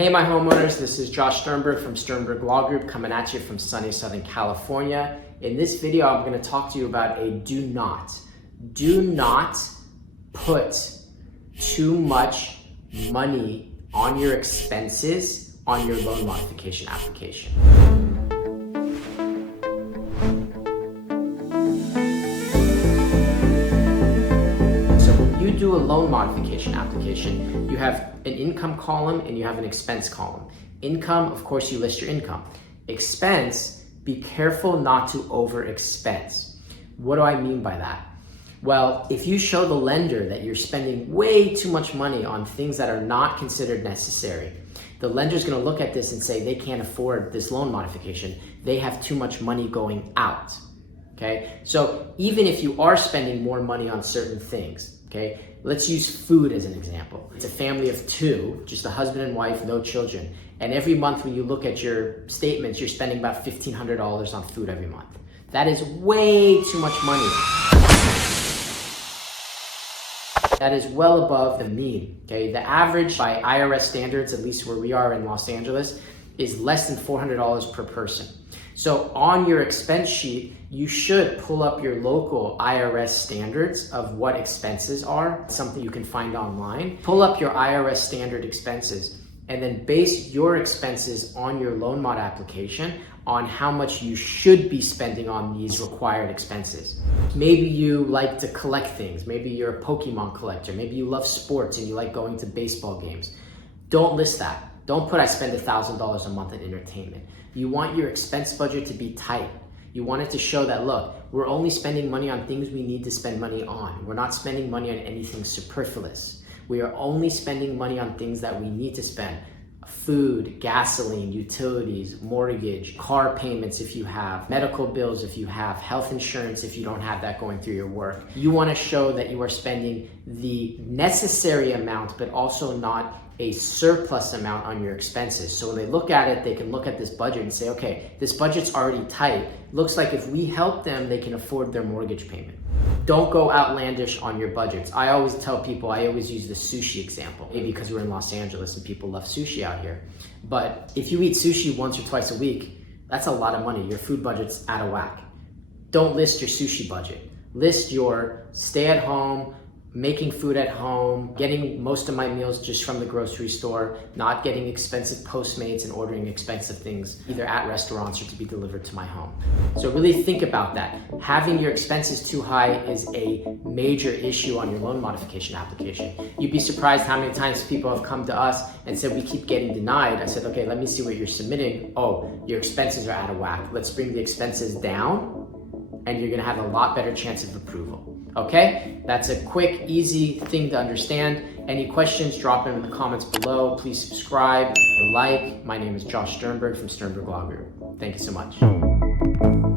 Hey my homeowners, this is Josh Sternberg from Sternberg Law Group coming at you from sunny Southern California. In this video, I'm going to talk to you about a do not put too much money on your expenses on your loan modification application. You do a loan modification application, you have an income column and you have an expense column. Income, of course, you list your income. Expense, be careful not to over expense. What do I mean by that? Well, if you show the lender that you're spending way too much money on things that are not considered necessary, the lender's gonna look at this and say they can't afford this loan modification. They have too much money going out. Okay, so even if you are spending more money on certain things, okay, let's use food as an example. It's a family of two, just a husband and wife, no children. And every month when you look at your statements, you're spending about $1,500 on food every month. That is way too much money. That is well above the mean, okay? The average by IRS standards, at least where we are in Los Angeles, is less than $400 per person. So on your expense sheet, you should pull up your local IRS standards of what expenses are, something you can find online. Pull up your IRS standard expenses and then base your expenses on your loan mod application on how much you should be spending on these required expenses. Maybe you like to collect things. Maybe you're a Pokemon collector. Maybe you love sports and you like going to baseball games. Don't list that. Don't put I spend $1,000 a month in entertainment. You want your expense budget to be tight. You want it to show that, look, we're only spending money on things we need to spend money on. We're not spending money on anything superfluous. We are only spending money on things that we need to spend. Food, gasoline, utilities, mortgage, car payments if you have, medical bills if you have, health insurance if you don't have that going through your work. You want to show that you are spending the necessary amount, but also not a surplus amount on your expenses. So when they look at it, they can look at this budget and say, okay, this budget's already tight. Looks like if we help them, they can afford their mortgage payment. Don't go outlandish on your budgets. I always tell people, I always use the sushi example, maybe because we're in Los Angeles and people love sushi out here. But if you eat sushi once or twice a week, that's a lot of money. Your food budget's out of whack. Don't list your sushi budget. List your stay at home, making food at home, getting most of my meals just from the grocery store, not getting expensive Postmates and ordering expensive things either at restaurants or to be delivered to my home. So really think about that. Having your expenses too high is a major issue on your loan modification application. You'd be surprised how many times people have come to us and said, we keep getting denied. I said, okay, let me see what you're submitting. Oh, your expenses are out of whack. Let's bring the expenses down and you're gonna have a lot better chance of approval. Okay, that's a quick, easy thing to understand. Any questions, drop them in the comments below. Please subscribe or like. My name is Josh Sternberg from Sternberg Law Group. Thank you so much.